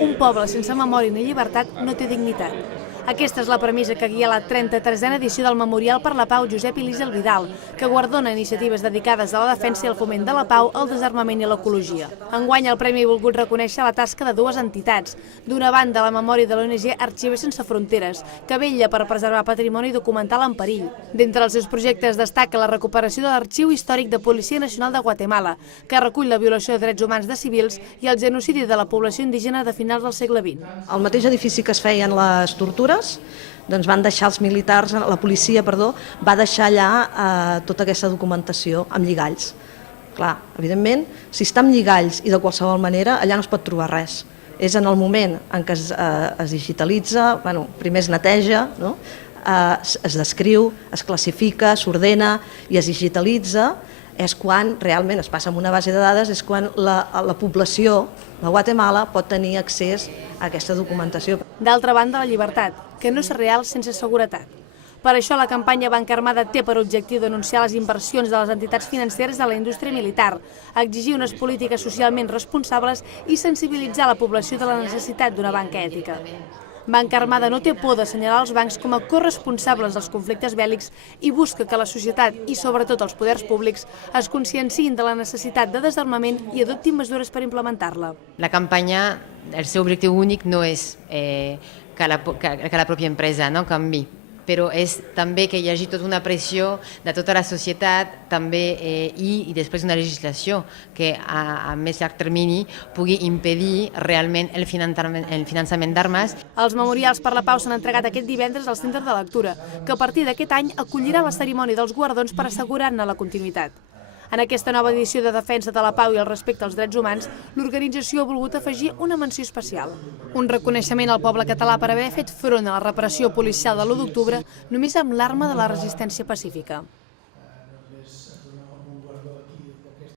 Un poble sense memòria ni llibertat no té dignitat. Aquesta és la premissa que guia la 33a edició del Memorial per la Pau Josep Elisel Vidal, que guardona iniciatives dedicades a la defensa i al foment de la pau, el desarmament i l'ecologia. Enguany el premi ha volgut reconèixer la tasca de dues entitats. D'una banda, la memòria de l'ONG Arxivers Sense Fronteres, que vetlla per preservar patrimoni documental en perill. D'entre els seus projectes destaca la recuperació de l'Arxiu Històric de Policia Nacional de Guatemala, que recull la violació de drets humans de civils i el genocidi de la població indígena de finals del segle XX. Al mateix edifici que es feien les tortures, doncs van deixar els militars, la policia, va deixar allà tota aquesta documentació amb lligalls. Clar, evidentment, si està amb lligalls i de qualsevol manera, allà no es pot trobar res. És en el moment en què es digitalitza, primer es neteja, es descriu, es classifica, s'ordena i es digitalitza, és quan realment es passa amb una base de dades, és quan la població de Guatemala pot tenir accés a aquesta documentació. D'altra banda, la llibertat, que no és real sense seguretat. Per això la campanya Banca Armada té per objectiu denunciar les inversions de les entitats financeres de la indústria militar, exigir unes polítiques socialment responsables i sensibilitzar la població de la necessitat d'una banca ètica. Banca Armada no té por d'assenyalar els bancs com a corresponsables dels conflictes bèl·lics i busca que la societat i sobretot els poders públics es conscienciïn de la necessitat de desarmament i adoptin mesures per implementar-la. La campanya, el seu objectiu únic no és que la pròpia empresa canviï, però és també que hi hagi tota una pressió de tota la societat també i després una legislació que a més llarg termini pugui impedir realment el finançament d'armes. Els memorials per la pau s'han entregat aquest divendres al Centre de Lectura, que a partir d'aquest any acollirà la cerimònia dels guardons per assegurar-ne la continuïtat. En aquesta nova edició de defensa de la pau i el respecte als drets humans, l'organització ha volgut afegir una menció especial. Un reconeixement al poble català per haver fet front a la repressió policial de l'1 d'octubre només amb l'arma de la resistència pacífica.